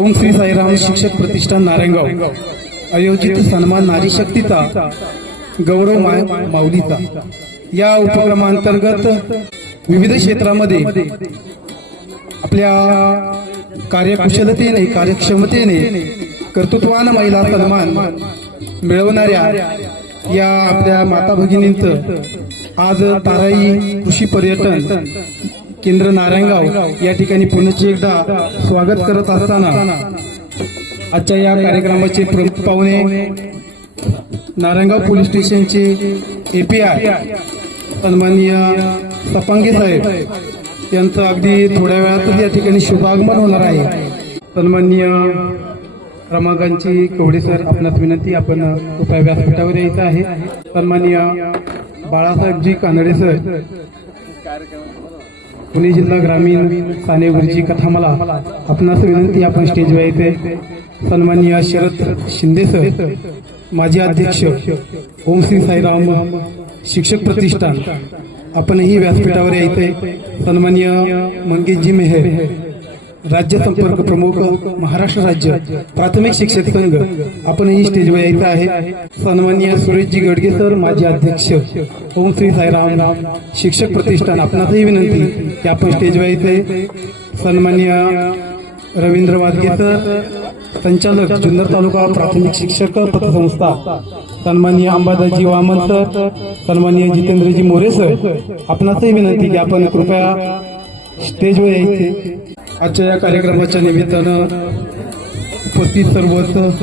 ओम श्री साईराम शिक्षक प्रतिष्ठान नारायणगाव आयोजित सन्मान नारी शक्तीचा गौरव माऊलीचा या उपक्रमांतर्गत विविध क्षेत्रामध्ये आपल्या कार्यकुशलतेने कार्यक्षमतेने कर्तृत्वान महिला सन्मान मिळवणाऱ्या या आपल्या माता भगिनींचं आज ताराई कृषी पर्यटन केंद्र नारायणगाव या ठिकाणी पुनश्च एकदा स्वागत करत असताना आजच्या या कार्यक्रमाचे प्रमुख पाहुणे नारायणगाव पोलीस स्टेशनचे एपीआय सन्माननीय सपांगे साहेब यांचं अगदी थोड्या वेळातच या ठिकाणी शुभागमन होणार आहे। सन्माननीय रमाकांतजी कवडे सर, आपणास विनंती, आपण कृपया व्यासपीठावर यायचं आहे। सन्माननीय बाळासाहेबजी कानडे सर, पुणे जिल्हा ग्रामीण साने गुरुजी कथामाला, आपणास विनंती, आपण स्टेजवर यायचे। सन्माननीय शरद शिंदे सर, माजी अध्यक्ष ओम श्री साईराम शिक्षक प्रतिष्ठान, आपणही व्यासपीठावर यायचे। सन्माननीय मंगेशजी मेहर, राज्य संपर्क प्रमुख महाराष्ट्र राज्य प्राथमिक शिक्षक संघ, आपणही स्टेजवर यायचं आहे। सन्माननीय सुरेशजी गडगे सर, माजी अध्यक्ष ओम श्री साईराम शिक्षक प्रतिष्ठान, आपणासही विनंती की आपण स्टेजवर यायचे। सन्माननीय रवींद्र वादगे सर, संचालक जुन्नर तालुका प्राथमिक शिक्षक पतसंस्था, सन्माननीय अंबादासजी वामन सर, सन्माननीय जितेंद्रजी मोरे सर, आपणासही विनंती की आपण कृपया स्टेजवर यायचे। आजच्या या कार्यक्रमाच्या निमित्तानं उपस्थित सर्वच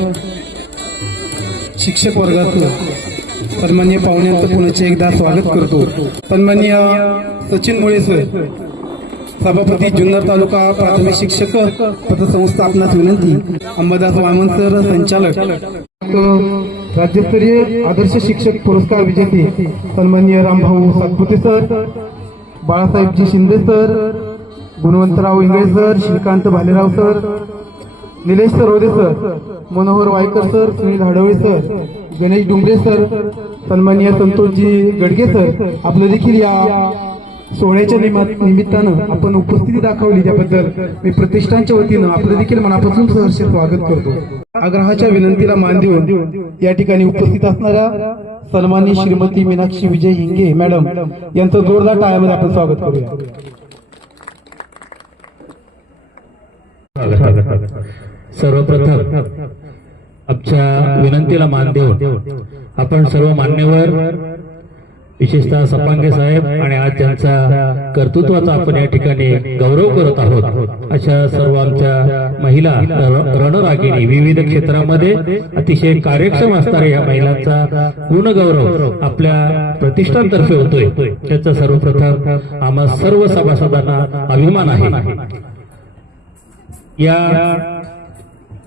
शिक्षक वर्गाचं सन्माननीय पाहुण्यांचं पुनश्च एकदा स्वागत करतो। सन्माननीय सचिन मोळे सर, सभापती जुन्नर तालुका प्राथमिक शिक्षक पतसंस्था, आपणास विनंती। अंबादास वामन सर, संचालक राज्यस्तरीय आदर्श शिक्षक पुरस्कार विजेते सन्माननीय Rambhau Satpute sir, Balasahebji Shinde sir, Gunvantrao Ingle sir, Shrikant Bhalerao sir, Nilesh Sarode sir, Manohar Waykar sir, Sunil Hadwale sir, Ganesh Dumbre sir, सन्माननीय संतोषजी गडगे सर, आपलं देखील या सोहळ्याच्या निमित्तानं आपण उपस्थिती दाखवली त्याबद्दल मी प्रतिष्ठानच्या वतीनं आपलं देखील मनापासून सहर्ष स्वागत करतो। आग्रहाच्या विनंतीला मान देऊन या ठिकाणी उपस्थित असणाऱ्या सन्माननीय श्रीमती मीनाक्षी विजय हिंगे मॅडम यांचं जोरदार टाळ्यामध्ये आपण स्वागत करूया। सर्वप्रथम आमच्या विनंतीला मान देऊन आपण सर्व मान्यवर, विशेषतः सपांगे साहेब आणि आज ज्यांचा कर्तृत्वाचा आपण या ठिकाणी गौरव करत आहोत, अशा सर्व आमच्या महिला रणरागिणी, विविध क्षेत्रामध्ये अतिशय कार्यक्षम असणाऱ्या या महिलांचा पूर्ण गौरव आपल्या प्रतिष्ठानतर्फे होतोय, त्याचा सर्वप्रथम आम्हा सर्व सभासदांना अभिमान आहे। या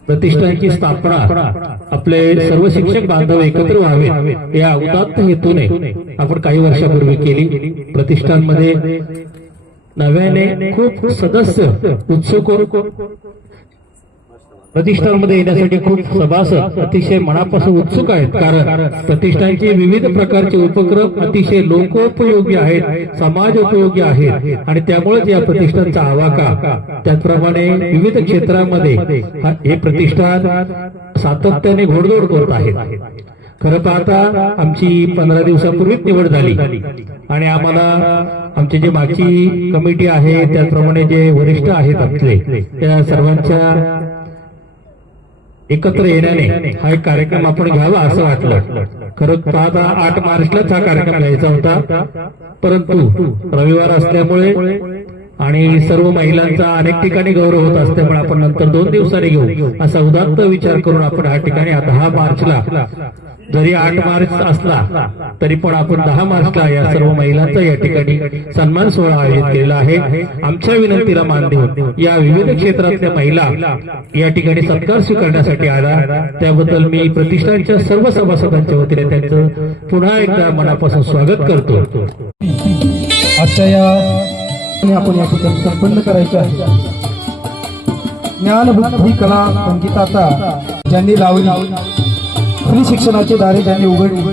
प्रतिष्ठानची स्थापना आपले सर्व शिक्षक बांधव एकत्र व्हावे या उदात्त हेतूने आपण काही वर्षापूर्वी केली। प्रतिष्ठानमध्ये नव्याने खूप सदस्य उत्सुक, प्रतिष्ठानमध्ये येण्यासाठी खूप सभासद अतिशय मनापासून उत्सुक आहेत, कारण प्रतिष्ठानचे विविध प्रकारचे उपक्रम अतिशय लोकोपयोगी आहेत, समाजोपयोगी आहेत आणि त्यामुळेच या प्रतिष्ठानचा आवाका, त्याचप्रमाणे विविध क्षेत्रामध्ये हे प्रतिष्ठान सातत्याने घोडदौड करत आहे। खरं पाहता आमची 15 दिवसापूर्वीच निवड झाली आणि आम्हाला आमची जी मागची कमिटी आहे, त्याचप्रमाणे जे वरिष्ठ आहेत आपले, त्या सर्वांच्या एकत्र येण्याने हा एक कार्यक्रम आपण घ्यावा असं वाटलं। खरं पाहता 8 मार्चलाच हा कार्यक्रम घ्यायचा होता, परंतु रविवार असल्यामुळे आणि सर्व महिलांचा अनेक ठिकाणी गौरव होत असल्यामुळे आपण नंतर 2 दिवसांनी घेऊ असा उदात्त विचार करून आपण हा ठिकाणी 10 मार्चला, जरी 8 मार्च असला तरी पण आपण 10 मार्चला या सर्व महिलांचा या ठिकाणी सन्मान सोहळा आयोजित केलेला आहे। आमच्या विनंतीला मान देऊन या विविध क्षेत्रातल्या महिला या ठिकाणी सत्कार स्वीकारण्यासाठी आल्या, त्याबद्दल मी प्रतिष्ठानच्या सर्व सभासदांच्या वतीने त्यांचं पुन्हा एकदा मनापासून स्वागत करतो। आजच्या या आपण या ठिकाणी संपन्न करायचे आहे। ज्ञान बुद्धी कला संगीताचा ज्यांनी लावली, स्त्री शिक्षणाचे दारे ज्यांनी उघडली,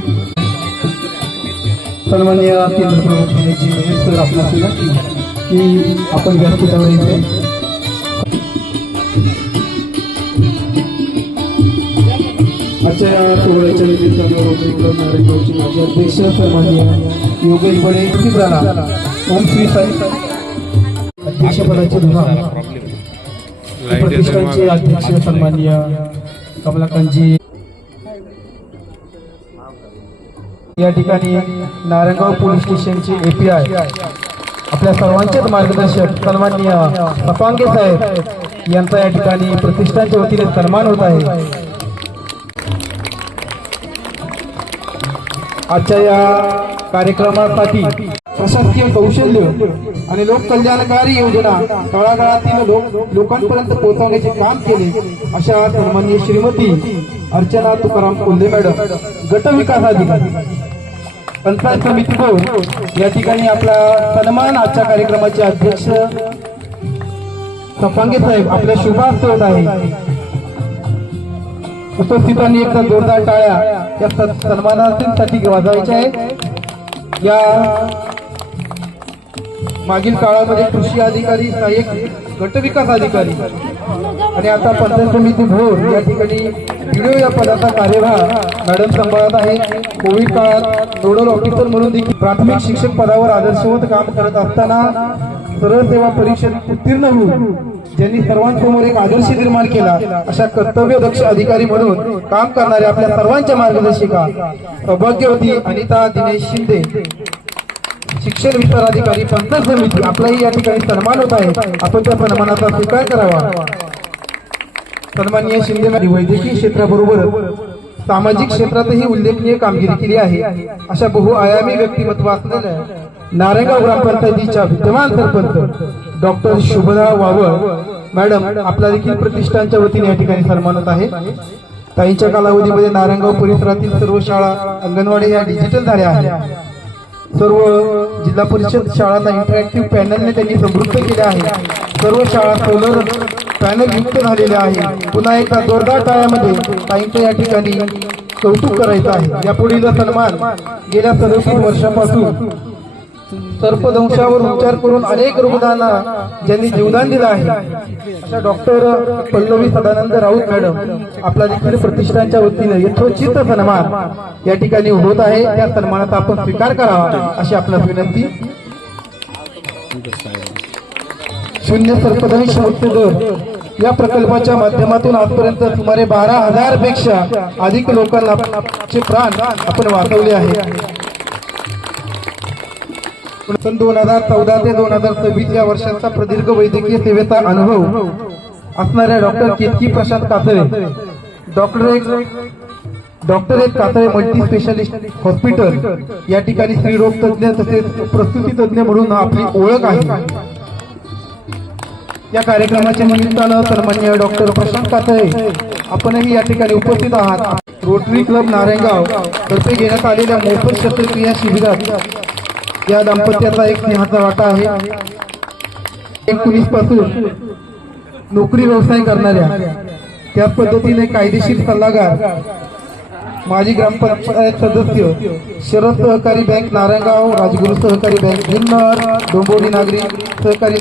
सन्माननीय केंद्र प्रमुख जी मेहर सर, आपणास विनंती की आपण व्यासपीठावर यायचे। आजच्या या सोहळ्याच्या निमित्तानं रोटरी क्लब नारायणगावचे माजी अध्यक्ष सन्माननीय योगेश बडे उपस्थित झाला. ओम श्री साई अध्यक्षपदाचे धुरा प्रतिष्ठानचे अध्यक्ष सन्माननीय कमलाकांतजी या ठिकाणी नारायणगाव पोलीस स्टेशनचे API आपल्या सर्वांचेच मार्गदर्शक सन्माननीय सपांगे साहेब यांचा या ठिकाणी प्रतिष्ठानच्या वतीने सन्मान होत आहे. आजच्या या कार्यक्रमासाठी प्रशासकीय कौशल्य आणि लोककल्याणकारी योजना तळागाळातील लोकांपर्यंत पोहोचवण्याचे काम केले अशा सन्माननीय श्रीमती अर्चना तुकाराम कोल्हे मॅडम गट विकास अधिकारी पंचायत समिती बोर्ड या ठिकाणी आपला सन्मान आजच्या कार्यक्रमाचे अध्यक्ष सफांगे साहेब आपल्या शुभास्ते होत आहे. उपस्थितांनी एकदा जोरदार टाळ्या या सन्मानासाठी वाजवायच्या आहे. या मागील काळामध्ये कृषी अधिकारी सहाय्यक गट विकास अधिकारी आणि आता पंचायत समिती भोर या ठिकाणी व्हिडिओ या पदाचा कार्यभार मॅडम सांभाळत आहे. कोविड काळात नोडल ऑफिसर म्हणून देखील प्राथमिक शिक्षक पदावर आदर्शवत काम करत असताना सरळ सेवा परीक्षेत उत्तीर्ण होऊन ज्यांनी सर्वांसमोर एक आदर्श निर्माण केला अशा कर्तव्यदक्ष अधिकारी म्हणून काम करणाऱ्या आपल्या सर्वांच्या मार्गदर्शिका सौभाग्यवती अनिता दिनेश शिंदे शिक्षण विस्तार अधिकारी पंचायत समिती आपलाही या ठिकाणी सन्मान होत आहे. आपण त्या सन्मानाचा स्वीकार करावा. सन्माननीय शिंदे वैद्यकीय क्षेत्राबरोबर सामाजिक क्षेत्रातही उल्लेखनीय कामगिरी केली आहे. अशा बहुआयामी व्यक्तिमत्व असलेल्या नारायणगाव ग्रामपंचायतीच्या विद्यमान सरपंच डॉक्टर शुभदा वावळ मॅडम आपला देखील प्रतिष्ठानच्या वतीने या ठिकाणी सन्मान होत आहे. ताईंच्या कालावधीमध्ये नारायणगाव परिसरातील सर्व शाळा अंगणवाडी या डिजिटल झाल्या आहेत. सर्व जिल्हा परिषद शाळांना इंटरॅक्टिव्ह पॅनलने त्यांनी समृद्ध केले आहे. सर्व शाळा सोलर पॅनल युक्त झालेल्या आहे. पुन्हा एकदा जोरदार टाळ्यामध्ये ताईंच्या या ठिकाणी कौतुक करायचं आहे. यापुढील सन्मान गेल्या 37 वर्षापासून सर्पदंशावर उपचार करून अनेक रुग्णांना ज्यांनी जीवदान दिलं आहे अशा डॉक्टर पल्लवी सदानंद राऊत मॅडम आपला देखील प्रतिष्ठानच्या वतीने यथोचित सन्मान या ठिकाणी होत आहे. त्या सन्मानाचा आपण स्वीकार करावा अशी आपल्याला विनंती. शून्य सर्पदंश मुक्त दर या प्रकल्पाच्या माध्यमातून आजपर्यंत सुमारे 12,000 पेक्षा अधिक लोकांना प्राण आपण वाचवले आहे. सन 2014 ते 2026 या वर्षांचा प्रदीर्घ वैद्यकीय सेवेचा अनुभव असणाऱ्या doctor Ketaki Prashant Katale doctorate Katale multi specialist hospital या ठिकाणी स्त्रीरोग तज्ञ तसेच प्रसूती तज्ञ म्हणून आपली ओळख आहे. या कार्यक्रमाच्या निमित्तानं सन्माननीय डॉक्टर प्रशांत कातळे आपणही या ठिकाणी उपस्थित आहात. रोटरी क्लब नारायणगाव तर्फे घेण्यात आलेल्या मोफत शस्त्रक्रिया शिबिरात या दाम्पत्याचा एक स्नेहाचा वाटा आहे. 19 पासून नोकरी व्यवसाय करणाऱ्या त्याच पद्धतीने कायदेशीर सल्लागार माजी ग्रामपंचायत सदस्य शरद सहकारी बँक नारायणगाव राजगुरू सहकारी बँक जुन्नर डोंबिवली नागरी सहकारी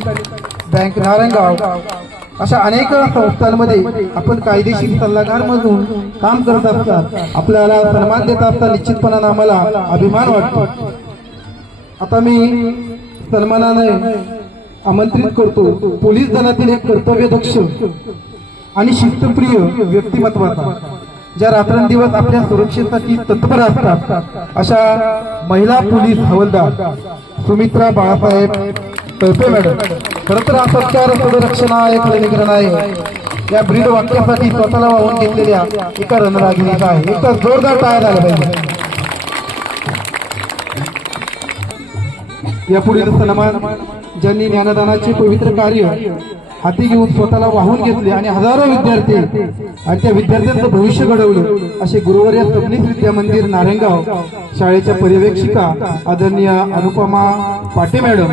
बँक नारायणगाव अशा अनेक संस्थांमध्ये आपण कायदेशीर सल्लागार म्हणून काम करत असतात. आपल्याला सन्मान देत असता निश्चितपणाने आम्हाला अभिमान वाटतो. आता मी सन्मानाने आमंत्रित करतो पोलीस दलातील एक कर्तव्यदक्ष आणि शिस्तप्रिय व्यक्तिमत्वाचा ज्या रात्रंदिवस आपल्या सुरक्षेसाठी तत्पर असतात अशा महिला पोलीस हवालदार सुमित्रा बाळासाहेब तळपे मॅडम. खरं तर असत्कार सुरक्षणाय खलनिग्रहणाय या ब्रीद वाक्यासाठी स्वतःला वाहून घेतलेल्या एका रणरागिणीचा आहे. एक तर जोरदार टाळ्या झाला पाहिजे. यापुढील सन्मान ज्यांनी ज्ञानदानाचे पवित्र कार्य हाती घेऊन स्वतःला वाहून घेतले आणि हजारो विद्यार्थी आणि त्या विद्यार्थ्यांचं भविष्य घडवलं असे गुरुवर्य सबनीस विद्या मंदिर नारायणगाव शाळेच्या पर्यवेक्षिका आदरणीय अनुपमा पाटे मॅडम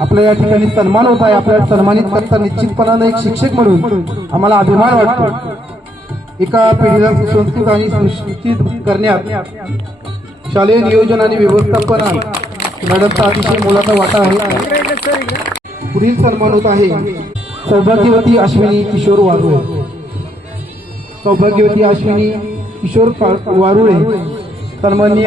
आपल्या या ठिकाणी सन्मान होत आहे. आपल्याला सन्मानित करता निश्चितपणाने एक शिक्षक म्हणून आम्हाला अभिमान वाटतो. एका पिढीला सुसंस्कृत आणि सुशिक्षित करण्यात शालेय नियोजन आणि व्यवस्थापनात मॅडमचा अतिशय मोलाचा वाटा आहे. पुढील सन्मान होत आहे सौभाग्यवती अश्विनी किशोर वाघोळे. सौभाग्यवती अश्विनी किशोर वारुळे, सन्माननीय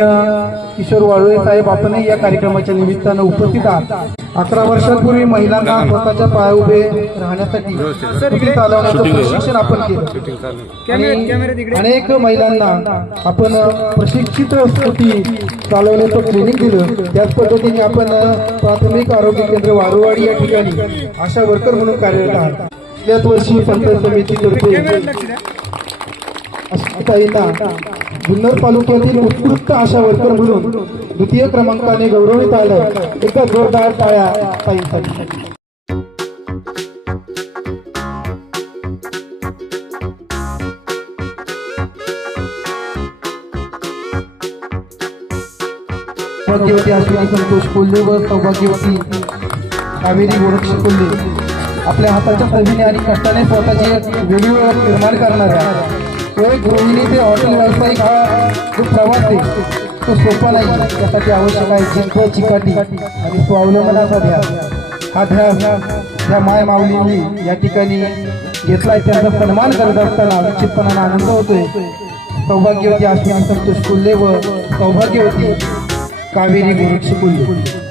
किशोर वारुळे साहेब, आपणही या कार्यक्रमाच्या निमित्तानं उपस्थित आहात. 11 वर्षांपूर्वी महिलांना स्वतःच्या पाया उभे राहण्यासाठी स्कूटी चालवण्याचं प्रशिक्षण आपण केलं आणि अनेक महिलांना आपण प्रशिक्षित स्कूटी चालवण्याचं ट्रेनिंग दिलं. त्याच पद्धतीने आपण प्राथमिक आरोग्य केंद्र वारुवाडी या ठिकाणी आशा वर्कर म्हणून कार्यरत आहात. याच वर्षी पंचायत समितीतर्फे ताईंना जुन्नर तालुक्यातील उत्कृष्ट आशा वर्कर म्हणून द्वितीय क्रमांकाने गौरवित आलं. एका जोरदार टाळ्या ताईंसाठी. सौभाग्यवती अश्विनी संतोष कोल्हे व सौभाग्यवती कावेरी गोरक्ष कोल्हे आपल्या हाताच्या सवीने आणि कष्टाने स्वतःची वेगळी ओळख निर्माण करणाऱ्या एक गृहिणी ते हॉटेल व्यावसायिक हा जो प्रवास आहे तो सोपा नाही. त्यासाठी आवश्यक आहे जिद्द, चिकाटी आणि स्वावलंबनाचा ध्यास. हा ध्यास त्या माय माऊलींनी या ठिकाणी घेतलाय. त्यांचा सन्मान करत असताना निश्चितपणाने आनंद होतोय. सौभाग्यवती अश्विनी संतोष कोल्हे व सौभाग्यवती कावेरी गोरक्ष कोल्हे.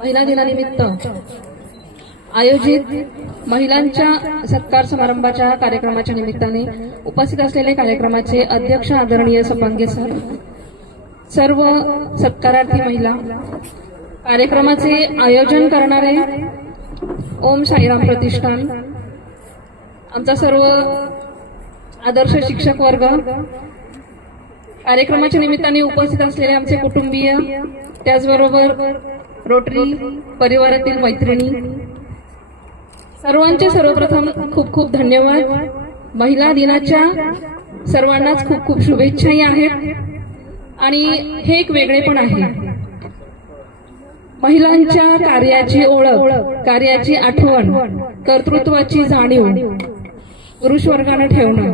महिला दिनानिमित्त आयोजित महिलांच्या सत्कार समारंभाच्या कार्यक्रमाच्या निमित्ताने उपस्थित असलेले कार्यक्रमाचे अध्यक्ष आदरणीय सपांगे सर, सर्व सत्कारार्थी महिला, कार्यक्रमाचे आयोजन करणारे ओम साईराम प्रतिष्ठान, आमचा सर्व आदर्श शिक्षक वर्ग, कार्यक्रमाच्या निमित्ताने उपस्थित असलेले आमचे कुटुंबीय, त्याचबरोबर रोटरी परिवारातील मैत्रिणी, सर्वांचे सर्वप्रथम खूप खूप धन्यवाद. महिला दिनाच्या सर्वांनाच खूप खूप शुभेच्छाही आहेत. आणि हे एक वेगळेपण आहे. महिलांच्या कार्याची ओळख, कार्याची आठवण, कर्तृत्वाची जाणीव पुरुष वर्गाने ठेवणं.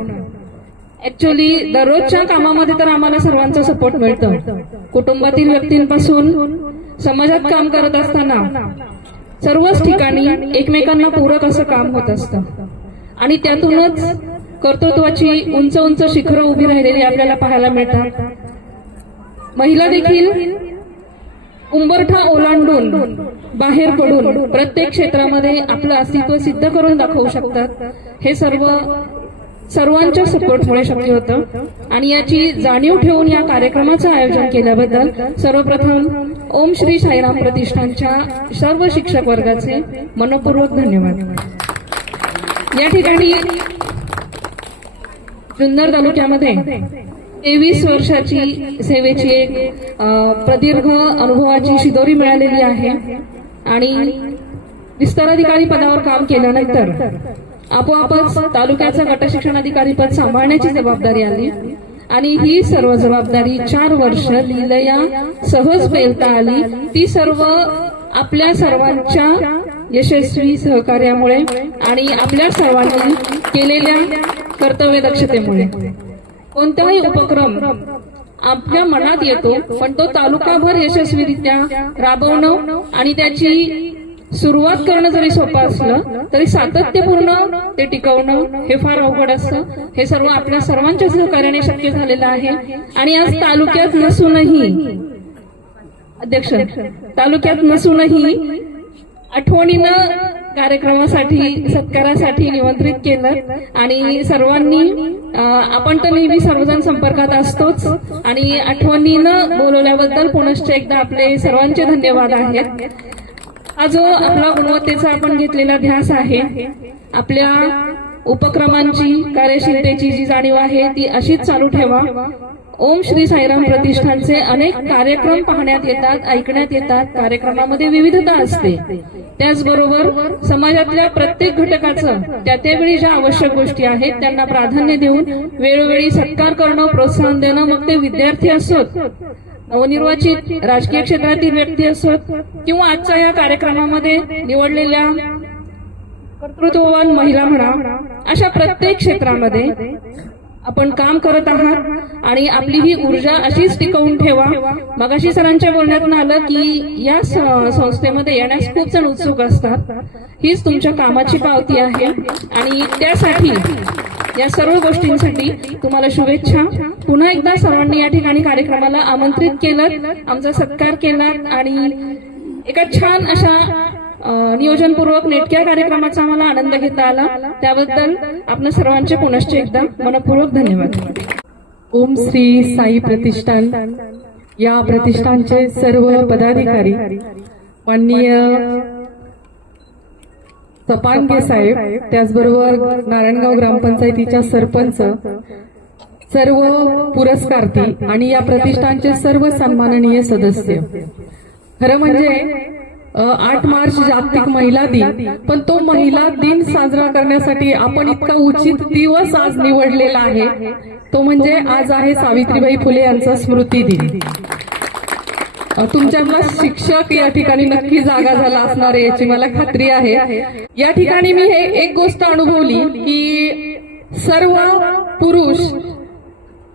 ऍक्च्युअली दररोजच्या कामामध्ये तर आम्हाला सर्वांचा सपोर्ट मिळतो. कुटुंबातील व्यक्तींपासून समाजात काम करत असताना सर्वच ठिकाणी एकमेकांना पूरक असं काम होत असतं आणि त्यातूनच कर्तृत्वाची उंच उंच शिखरं उभी राहिलेली आपल्याला पाहायला मिळतात. महिला देखील उंबरठा ओलांडून बाहेर पडून प्रत्येक क्षेत्रामध्ये आपलं अस्तित्व सिद्ध करून दाखवू शकतात. हे सर्वांच्या सपोर्टमुळे शक्य होतं आणि याची जाणीव ठेवून या कार्यक्रमाचं आयोजन केल्याबद्दल सर्वप्रथम ओम श्री साईराम प्रतिष्ठानच्या सर्व शिक्षक वर्गाचे मनपूर्वक धन्यवाद. या ठिकाणी जुन्नर तालुक्यामध्ये 23 वर्षाची सेवेची एक प्रदीर्घ अनुभवाची शिदोरी मिळालेली आहे आणि विस्ताराधिकारी पदावर काम केल्यानंतर आपोआपच तालुक्याचं गट शिक्षणाधिकारी पद सांभाळण्याची जबाबदारी आली आणि ही सर्व जबाबदारी 4 वर्ष लीलया सहज पेलता आली. ती सर्व आपल्या सर्वांच्या यशस्वी सहकार्यामुळे आणि आपल्या सर्वांनी केलेल्या कर्तव्य दक्षतेमुळे. कोणताही उपक्रम आपल्या मनात येतो पण तो तालुकाभर यशस्वीरित्या राबवणं आणि त्याची सुरुवात करणं जरी सोपं असलं तरी सातत्यपूर्ण ते टिकवणं हे फार अवघड असतं. हे सर्व आपल्या सर्वांच्या सहकार्याने शक्य झालेलं आहे. आणि आज तालुक्यात नसूनही आठवणीनं कार्यक्रमासाठी सत्कारासाठी निमंत्रित केलं आणि सर्वांनी आपण तर नेहमी सर्वजण संपर्कात असतोच आणि आठवणीनं बोलवल्याबद्दल पुनश्च एकदा आपले सर्वांचे धन्यवाद आहेत. हा जो आपला गुणवत्तेचा आपण घेतलेला ध्यास आहे, आपल्या उपक्रमांची कार्यशीलतेची जी जाणीव आहे ती अशीच चालू ठेवा. ओम श्री साईराम प्रतिष्ठानचे अनेक कार्यक्रम पाहण्यात येतात, ऐकण्यात येतात. कार्यक्रमामध्ये विविधता असते. त्याचबरोबर समाजातल्या प्रत्येक घटकाचं त्यावेळी ज्या आवश्यक गोष्टी आहेत त्यांना प्राधान्य देऊन वेळोवेळी सत्कार करणं, प्रोत्साहन देणं, मग ते विद्यार्थी असोत, नवनिर्वाचित राजकीय क्षेत्रातील व्यक्ती असोत किंवा आजच्या या कार्यक्रमामध्ये निवडलेल्या कर्तृत्ववान महिला म्हणा, अशा प्रत्येक क्षेत्रामध्ये आपण काम करत आहात आणि आपली ही ऊर्जा अशीच टिकवून ठेवा. मगाशी सरांच्या बोलण्यातून आलं की या संस्थेमध्ये येण्यास खूप जण उत्सुक असतात. हीच तुमच्या कामाची पावती आहे आणि त्यासाठी या सर्व गोष्टींसाठी तुम्हाला शुभेच्छा. पुन्हा एकदा सर्वांनी या ठिकाणी कार्यक्रमाला आमंत्रित केलं, आमचा सत्कार केला आणि एका छान अशा नियोजनपूर्वक नेटक्या कार्यक्रमाचा आम्हाला आनंद घेता आला. त्याबद्दल आपण सर्वांचे पुनश्च एकदा मनपूर्वक धन्यवाद. ओम श्री साई प्रतिष्ठान या प्रतिष्ठानचे सर्व पदाधिकारी, माननीय सपानगे साहेब, त्याचबरोबर नारायणगाव ग्रामपंचायतीच्या सरपंच, सर्व पुरस्कार्थी आणि या प्रतिष्ठानचे सर्व सन्माननीय सदस्य. खरं म्हणजे 8 मार्च जागतिक महिला दिन, पण तो महिला दिन साजरा करण्यासाठी आपण इतका उचित दिवस आज निवडलेला आहे, तो म्हणजे आज आहे सावित्रीबाई फुले यांचा स्मृती दिन. तुमच्यातला शिक्षक या ठिकाणी नक्की जागा झाला असणार आहे याची मला खात्री आहे. या ठिकाणी मी हे एक गोष्ट अनुभवली की सर्व पुरुष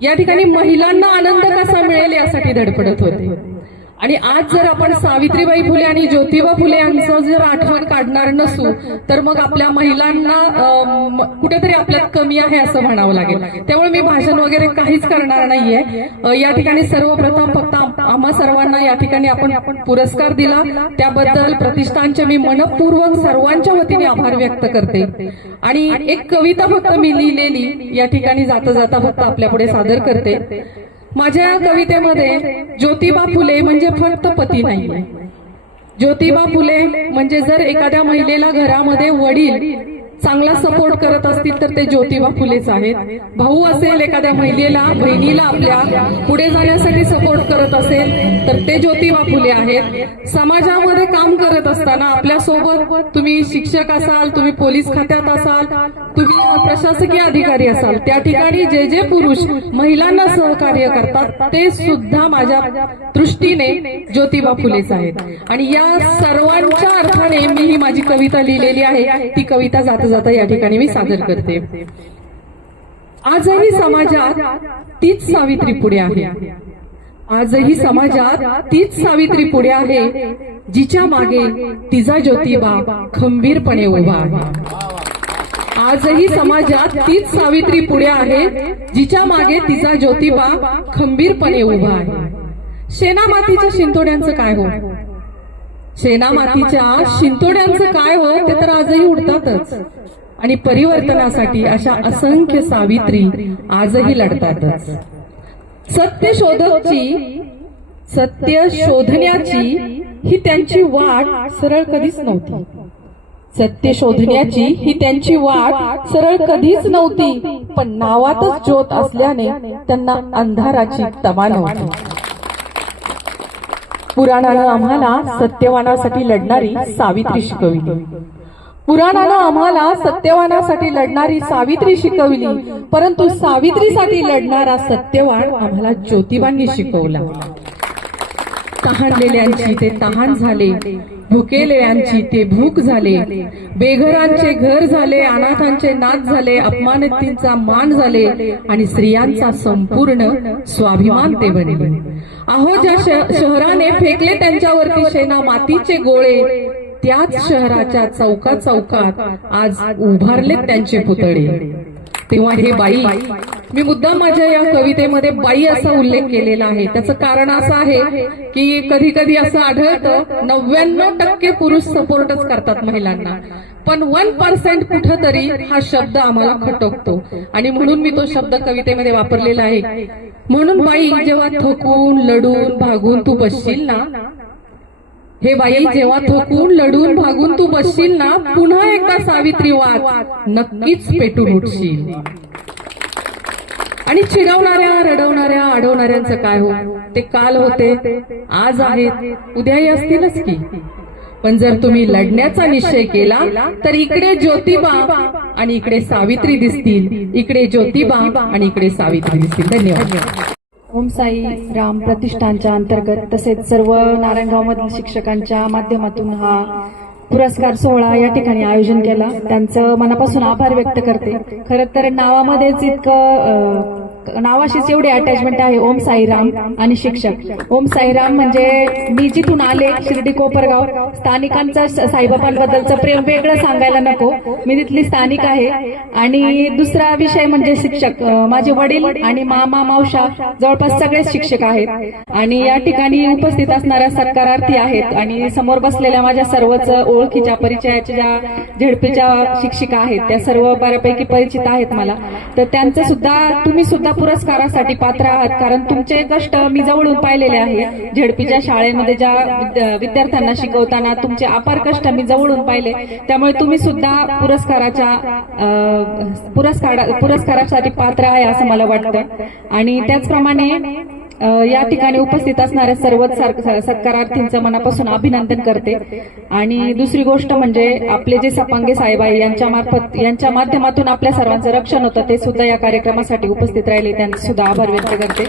या ठिकाणी महिलांना आनंद कसा मिळेल यासाठी धडपडत होते. आणि आज जर आपण सावित्रीबाई फुले आणि ज्योतिबा फुले यांचं जर आठवण काढणार नसू तर मग आपल्या महिलांना कुठेतरी आपल्यात कमी आहे असं म्हणावं लागेल. त्यामुळे मी भाषण वगैरे काहीच करणार नाहीये. या ठिकाणी सर्वप्रथम फक्त आम्हा सर्वांना या ठिकाणी आपण पुरस्कार दिला त्याबद्दल प्रतिष्ठानचे मी मनपूर्वक सर्वांच्या वतीने आभार व्यक्त करते. आणि एक कविता फक्त मी लिहिलेली या ठिकाणी जाता जाता फक्त आपल्या पुढे सादर करते. माझ्या कवितेमध्ये ज्योतिबा फुले म्हणजे फक्त पती नाही. ज्योतिबा फुले म्हणजे जर एखाद्या महिलेला घरामध्ये वडील चांगला सपोर्ट करत असतील तर ते ज्योतिबा फुलेच आहेत. भाऊ असेल एखाद्या महिलेला, बहिणीला आपल्या पुढे जाण्यासाठी सपोर्ट करत असेल तर ते ज्योतिबा फुले आहेत. समाजामध्ये काम करत असताना आपल्यासोबत तुम्ही शिक्षक असाल, तुम्ही पोलीस खात्यात असाल, तुम्ही प्रशासकीय अधिकारी असाल, त्या ठिकाणी जे जे पुरुष महिलांना सहकार्य करतात ते सुद्धा माझ्या दृष्टीने ज्योतिबा फुलेच आहेत. आणि या सर्वांच्या अर्थाने मी ही माझी कविता लिहिलेली आहे. ती कविता जाता जाता या ठिकाणी मी सादर करते. आजही समाजात तीच सावित्री पुढे आहे. आजही समाजात तीच सावित्री पुढे आहे जिच्या मागे तिचा ज्योतिबा खंबीरपणे उभा आहे. आजही समाजात तीच सावित्री पुढे आहे जिच्या मागे तिचा ज्योतिबा खंबीरपणे उभा आहे. शेणा मातीच्या शिंतोड्यांचं काय हो, शेणा मातीच्या शिंतोड्यांचं काय हो, ते तर आजही उडतातच. आणि परिवर्तनासाठी अशा असंख्य सावित्री आजही लढतातच. सत्य शोधण्याची ही त्यांची वाट सरळ कधीच नव्हती. सत्य शोधण्याची ही त्यांची वाट सरळ कधीच नव्हती, पण नावातच ज्योत असल्याने त्यांना अंधाराची तमा नव्हती. पुराणानं आम्हाला सत्यवानासाठी लढणारी सावित्री शिकवली. पुराणानं आम्हाला सत्यवानासाठी लढणारी सावित्री शिकवली, परंतु सावित्रीसाठी लढणारा सत्यवान आम्हाला ज्योतिबांनी शिकवला. तहानलेल्यांची ते तहान झाले, भुकेलेल्यांची ते भूक झाले, बेघरांचे घर झाले, अनाथांचे नाथ झाले, अपमानितांचा मान झाले आणि स्त्रियांचा संपूर्ण स्वाभिमान ते बनले. अहो ज्या शहराने फेकले त्यांच्यावरती शेणा मातीचे गोळे, त्याच शहराच्या चौकात चौकात आज उभारलेत त्यांचे पुतळे. तेव्हा हे बाई, मी मुद्दाम माझ्या या कवितेमध्ये बाई असा उल्लेख केलेला आहे. त्याचं कारण असं आहे की कधी कधी असं आढळतं 99% पुरुष सपोर्टच करतात महिलांना, पण 1% कुठंतरी हा शब्द आम्हाला खटकतो आणि म्हणून मी तो शब्द कवितेमध्ये वापरलेला आहे. म्हणून बाई, जेव्हा थकून लढून भागून तू बसशील ना, हे बाई, जेव्हा थकून लढून भागून तू बसशील ना, पुन्हा एकदा सावित्री वाद नक्कीच पेटून उठशील. आणि चिडवणाऱ्या, रडवणाऱ्या, अडवणाऱ्यांचं काय हो? ते काल होते, आज आहेत, उद्याही असतीलच की. पण जर तुम्ही लढण्याचा निश्चय केला तर इकडे ज्योतिबा आणि इकडे सावित्री दिसतील, इकडे ज्योतिबा आणि इकडे सावित्री दिसतील. धन्यवाद. ओम साई राम प्रतिष्ठानच्या अंतर्गत तसेच सर्व नारायणगावमधील शिक्षकांच्या माध्यमातून हा पुरस्कार सोहळा या ठिकाणी आयोजन केला. त्यांचं मनापासून आभार व्यक्त करते. खरं तर नावामध्येच इतकं नावाशीच एवढी अटॅचमेंट आहे ओम साईराम आणि शिक्षक. ओम साईराम म्हणजे मी जिथून आले शिर्डी कोपरगाव, स्थानिकांचं साईबाबांबद्दलचं प्रेम वेगळं सांगायला नको, मी तिथली स्थानिक आहे. आणि दुसरा विषय म्हणजे शिक्षक. माझे वडील आणि मामा मावशा जवळपास सगळेच शिक्षक आहेत आणि या ठिकाणी उपस्थित असणाऱ्या सत्कारार्थी आहेत आणि समोर बसलेल्या माझ्या सर्वच ओळखीच्या परिचयाच्या ज्या झेडपीच्या शिक्षिका आहेत त्या सर्व बऱ्यापैकी परिचित आहेत मला. तर त्यांचं सुद्धा, तुम्ही सुद्धा पुरस्कारासाठी पात्र आहात, कारण तुमचे कष्ट मी जवळून पाहिलेले आहे. झेडपीच्या शाळेमध्ये ज्या विद्यार्थ्यांना शिकवताना तुमचे अपार कष्ट मी जवळून पाहिले, त्यामुळे तुम्ही सुद्धा पुरस्कारासाठी पात्र आहे असं मला वाटतं. आणि त्याचप्रमाणे या ठिकाणी उपस्थित असणाऱ्या सर्वच सत्कारार्थींचं मनापासून अभिनंदन करते. आणि दुसरी गोष्ट म्हणजे आपले जे सपांगे साहेब आहे यांच्या माध्यमातून आपल्या सर्वांचं रक्षण होतं, ते सुद्धा या कार्यक्रमासाठी उपस्थित राहिले, त्यांचे सुद्धा आभार व्यक्त करते.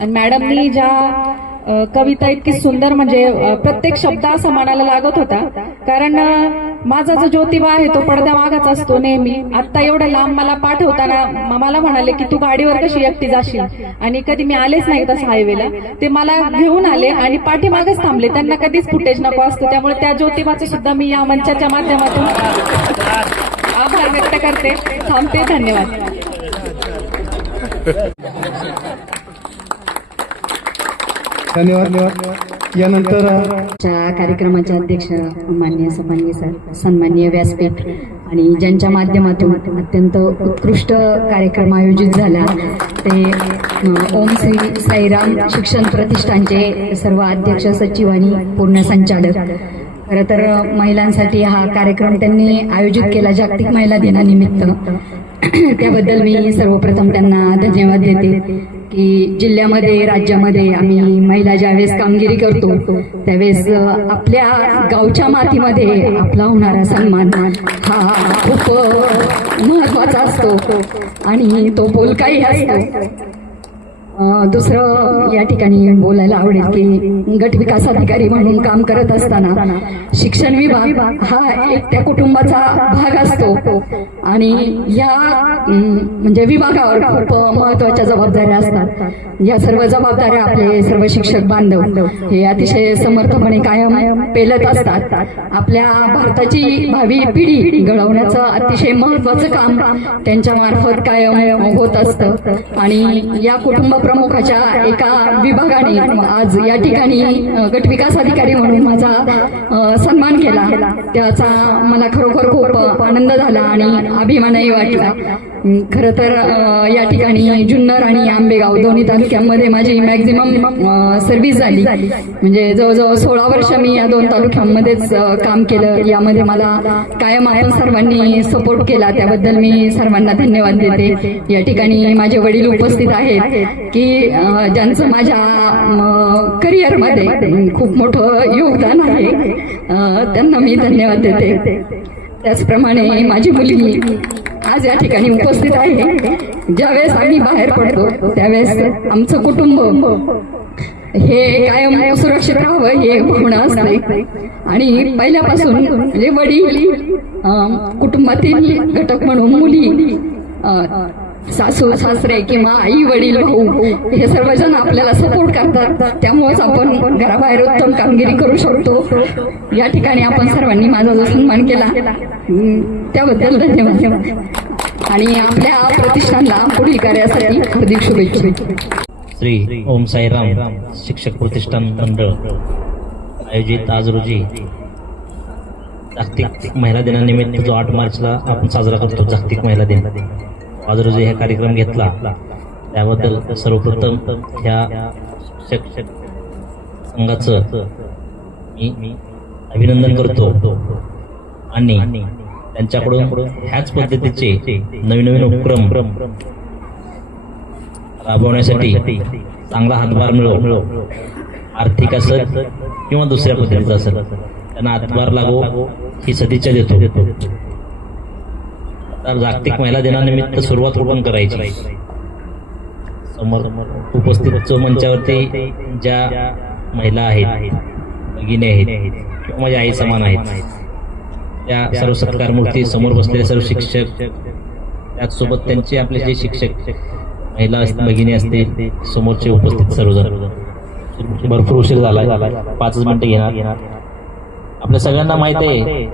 आणि मॅडमनी ज्या कविता इतकी सुंदर, म्हणजे प्रत्येक शब्द असा मनाला लागत होता, कारण माझा जो ज्योतिबा आहे तो पडद्या मागच असतो नेहमी. आता एवढं लांब मला पाठवताना मला म्हणाले की तू गाडीवर कशी एकटी जाशील, आणि कधी मी आलेच नाही तसं हायवेला, ते मला घेऊन आले आणि पाठीमागच थांबले. त्यांना कधीच फुटेज नको असतो, त्यामुळे त्या ज्योतिबाचं सुद्धा मी या मंचाच्या माध्यमातून आभार व्यक्त करते. थांबते. धन्यवाद. धन्यवाद. यानंतर कार्यक्रमाचे अध्यक्ष माननीय सपांगे सर, सन्माननीय व्यासपीठ आणि ज्यांच्या माध्यमातून अत्यंत उत्कृष्ट कार्यक्रम आयोजित झाला ते ओम श्री साईराम शिक्षण प्रतिष्ठानचे सर्व अध्यक्ष, सचिव आणि पूर्ण संचालक. खरं तर महिलांसाठी हा कार्यक्रम त्यांनी आयोजित केला जागतिक महिला दिनानिमित्त. त्याबद्दल मी सर्वप्रथम त्यांना धन्यवाद देते की जिल्ह्यामध्ये, राज्यामध्ये आम्ही महिला ज्यावेळेस कामगिरी करतो त्यावेळेस आपल्या गावच्या मातीमध्ये आपला होणारा सन्मान हा खूप महत्वाचा असतो आणि तो बोलकाही असतो. दुसरं या ठिकाणी बोलायला आवडेल की गट विकास अधिकारी म्हणून काम करत असताना शिक्षण विभाग हा एक त्या कुटुंबाचा भाग असतो आणि या म्हणजे विभागावर खूप महत्वाच्या जबाबदाऱ्या असतात. या सर्व जबाबदाऱ्या आपले सर्व शिक्षक बांधव हे अतिशय समर्थपणे कायम पेलत असतात. आपल्या भारताची भावी पिढी घडवण्याचं अतिशय महत्वाचं काम त्यांच्या मार्फत कायम होत असतं आणि या कुटुंब प्रमुखाच्या एका विभागाने आज या ठिकाणी गट विकास अधिकारी म्हणून माझा सन्मान केला. त्याचा मला खरोखर खूप आनंद झाला आणि अभिमानही वाटला. खरं तर या ठिकाणी जुन्नर आणि आंबेगाव दोन्ही तालुक्यांमध्ये माझी मॅक्झिमम सर्व्हिस झाली, म्हणजे जवळजवळ 16 वर्ष मी या 2 तालुक्यांमध्येच काम केलं. यामध्ये मला कायम आपण सर्वांनी सपोर्ट केला, त्याबद्दल मी सर्वांना धन्यवाद देते. या ठिकाणी माझे वडील उपस्थित आहेत की ज्यांचं माझ्या करिअरमध्ये खूप मोठं योगदान आहे, त्यांना मी धन्यवाद देते. त्याचप्रमाणे माझी मुलगी आज या ठिकाणी उपस्थित आहे. ज्यावेळेस आम्ही बाहेर पडतो त्यावेळेस आमचं कुटुंब हे कायम सुरक्षित राहावं हे भावना असते आणि पहिल्यापासून म्हणजे वडील कुटुंबातील घटक म्हणून मुली, सासू सासरे किंवा आई वडील भाऊ हे सर्वजण आपल्याला सपोर्ट करतात, त्यामुळेच आपण घराबाहेर उत्तम कामगिरी करू शकतो. या ठिकाणी आपण सर्वांनी माझा जो सन्मान केला त्याबद्दल धन्यवाद आणि आपल्या प्रतिष्ठानला पुढील कार्यासाठी हार्दिक शुभेच्छा. श्री ओम साईराम शिक्षक प्रतिष्ठान मंडळ आयोजित आज रोजी जागतिक महिला दिनानिमित्त जो 8 मार्चला आपण साजरा करतो जागतिक महिला दिन, आज रोजी हा कार्यक्रम घेतला त्याबद्दल सर्वप्रथम ह्या शिक्षक संघाचं मी अभिनंदन करतो आणि त्यांच्याकडून ह्याच पद्धतीचे नवीन उपक्रम राबवण्यासाठी चांगला हातभार मिळो, आर्थिक असेल किंवा दुसऱ्या पद्धतीचा असेल, त्यांना हातभार लागो ही सदिच्छा देतो. आता जागतिक महिला दिनानिमित्त सुरुवात कुठून करायची? समोर उपस्थित मंचावरती ज्या महिला आहेत, भगिनी आहेत किंवा माझ्या आई समान आहेत, त्या सर्व सत्कार मूर्ती, समोर बसलेले सर्व शिक्षक, त्याचसोबत त्यांचे आपले जे शिक्षक महिला भगिनी असतील, समोरचे उपस्थित सर्वजण. भरपूर उशीर झालाय, 5 मिनिटं घेणार. आपल्या सगळ्यांना माहित आहे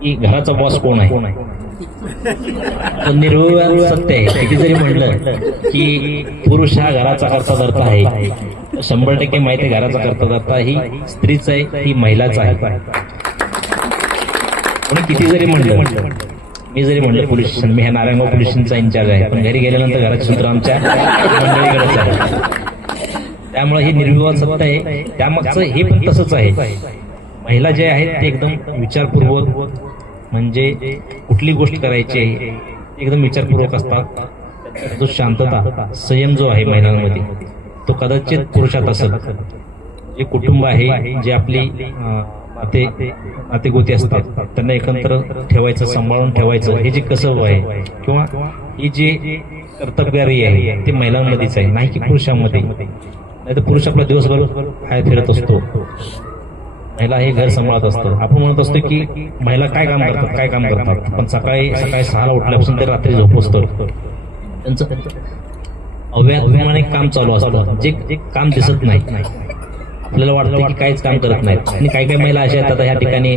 की घराचा बॉस कोण आहे. निर्विवाद सत्य आहे. किती जरी म्हणलं की पुरुष हा घराचा कर्ता आहे, 100% माहिती आहे घराचा कर्ता ही स्त्रीच आहे, ही महिलाच आहे. पण किती जरी म्हणलं, मी जरी म्हणलं पोलीस स्टेशन, मी ह्या नारायणगाव पोलीस स्टेशनचा इंचार्ज आहे, पण घरी गेल्यानंतर घराचे सूत्र आमच्या मंडळीकडेच आहे. त्यामुळे हे निर्विवाद सत्य आहे. त्यामागचं हे पण तसंच आहे. महिला जे आहेत ते एकदम विचारपूर्वक, म्हणजे कुठली गोष्ट करायची आहे एकदम विचारपूर्वक असतात. जो शांतता, संयम जो आहे महिलांमध्ये तो कदाचित पुरुषात असेल. जे कुटुंब आहे, जे आपली नातेगोती असतात, त्यांना एकत्र ठेवायचं, सांभाळून ठेवायचं, हे जे कसब आहे किंवा ही जी कर्तव्यदारी आहे ते महिलांमध्येच आहे, नाही की पुरुषांमध्ये. नाही तर पुरुष आपला दिवसभर बाहेर फिरत असतो, महिला हे घर सांभाळत असतं. आपण म्हणत असतो की महिला काय काम करतात, पण सकाळी 6ला उठल्यापासून ते रात्री झोपतो. त्यांचं अव्याहतपणे काम चालू असतं, जे काम दिसत नाही. आपल्याला वाटतं की काहीच काम करत नाहीत. आणि काही महिला अशा आहेत, आता ह्या ठिकाणी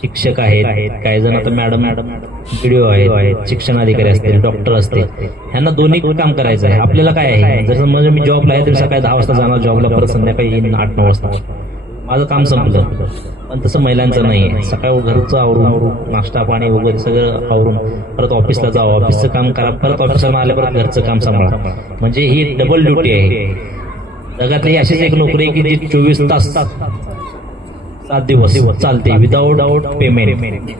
शिक्षक आहेत, काही जण आता मॅडम व्हिडिओ आहेत, शिक्षणाधिकारी असतील, डॉक्टर असतील, ह्यांना दोन्ही काम करायचं आहे. आपल्याला काय आहे, जसं म्हणजे मी जॉबला आहे तर सकाळी 10 वाजता जाणार जॉबला, परत संध्याकाळी येईन 8-9 वाजता, माझं काम संपलं. पण तसं महिलांचं नाही आहे. सकाळी घरचं आवरून, नाश्ता पाणी वगैरे सगळं आवरून परत ऑफिसला जावं, ऑफिसचं काम करा, परत ऑफिसला आले परत घरचं काम सांभाळा. म्हणजे ही डबल ड्युटी आहे. जगातली अशीच एक नोकरी आहे की जी 24 तास 7 दिवस चालते विदाऊट पेमेंट.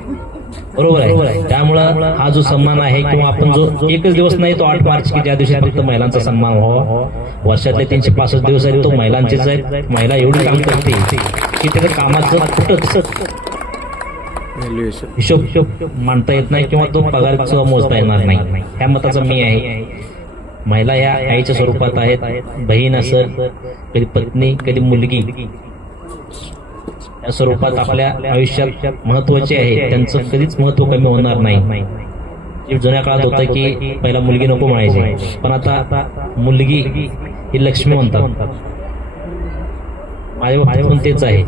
बरोबर आहे. त्यामुळं हा जो सन्मान आहे, किंवा आपण जो एकच दिवस नाही तो 8 मार्च की ज्या दिवशी फक्त महिलांचा सन्मान व्हावा, वर्षातले 365 दिवस आहेत तो महिलांचेच आहेत. महिला एवढी काम करते की त्याचं कामाचं कुठं हिशोब मांडता येत नाही, किंवा तो पगार सुद्धा मोजता येणार नाही. ह्या मताचा मी आहे. महिला ह्या आईच्या स्वरूपात आहेत. बहीण असेल, कधी पत्नी, कधी मुलगी, या स्वरूपात आपल्या आयुष्यात महत्वाचे आहे. त्यांचं कधीच महत्व कमी होणार नाही. जुन्या काळात होतं की पहिला मुलगी नको म्हणायची, पण आता मुलगी ही लक्ष्मी म्हणतात. माझ्या बाबतीत पण तेच आहे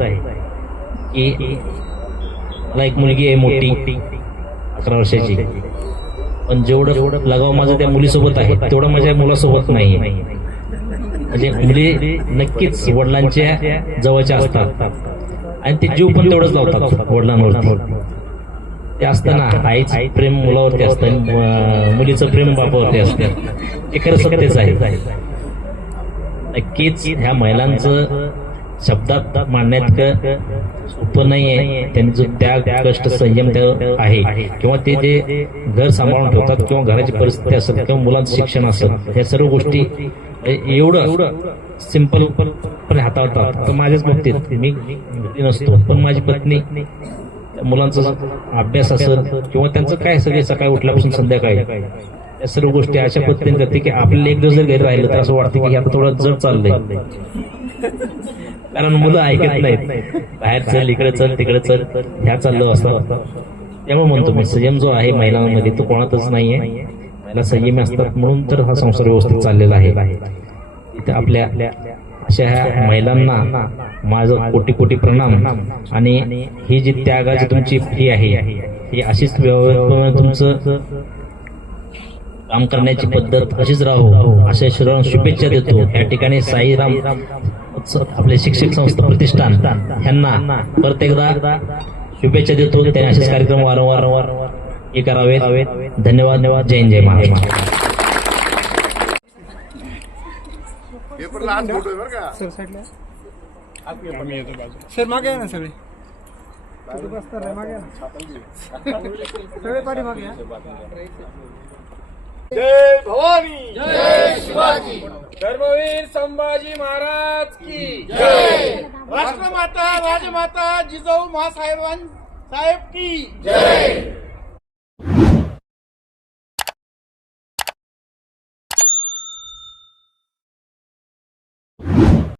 की मला एक मुलगी आहे मोठी, 11 वर्षाची, पण जेवढं लगाव माझं त्या मुलीसोबत आहे तेवढं माझ्या मुलासोबत नाही. म्हणजे मुली नक्कीच वडिलांच्या जवळच्या असतात आणि ते जीव पण तेवढंच लावतात वडिलांवरती. ते असताना आईचं प्रेम मुलावरती असतं, मुलीचं प्रेम बापावरती असतं. हे खरं सत्यच आहे. नक्कीच ह्या महिलांचं शब्दात मांडण्यात सोपं नाही आहे. त्यांनी जो त्याग, कष्ट, संयम आहे, किंवा ते जे घर सांभाळून ठेवतात, किंवा घराची परिस्थिती असेल, किंवा मुलांचं शिक्षण असेल, ह्या सर्व गोष्टी एवढं सिंपल पण हाताळतात. तर माझ्याच बाबतीत मी घरी नसतो, पण माझी पत्नी मुलांचा अभ्यास असेल किंवा त्यांचं काय सगळे सकाळी उठल्यापासून संध्याकाळी या सर्व गोष्टी अशा पद्धतीने करते की आपल्याला एक दिवस जर घरी राहिलं तर असं वाटतं की आता थोडं जड चाललंय. कारण मुलं ऐकत नाहीत, बाहेर चल, इकडे चल, तिकडे चल, ह्या चाललं असतं. त्यामुळे म्हणतो मी, संयम जो आहे महिलांमध्ये तो कोणातच नाहीये. महिला संयमी असतात म्हणून तर हा संसार व्यवस्थित चाललेला आहे. इथे आपल्या अशा ह्या महिलांना माझं कोटी कोटी प्रणाम. आणि ही जी त्यागाची तुमची फी आहे, ही अशीच तुमचं काम करण्याची पद्धत अशीच राहू अशा ईश्वराला शुभेच्छा देतो. या ठिकाणी साईराम आपले शिक्षक संस्था प्रतिष्ठान यांना परत एकदा शुभेच्छा देतो. त्यांनी असेच कार्यक्रम वारंवार हे करावेत. धन्यवाद. जय हिंद, जय महाराष्ट्र. सर मागे आहे ना सगळे, सगळे पाठी मागे. जय भवानी, जय शिवाजी, धर्मवीर संभाजी महाराज की जय, राष्ट्रमाता राजमाता जिजाऊ साहेब की जय.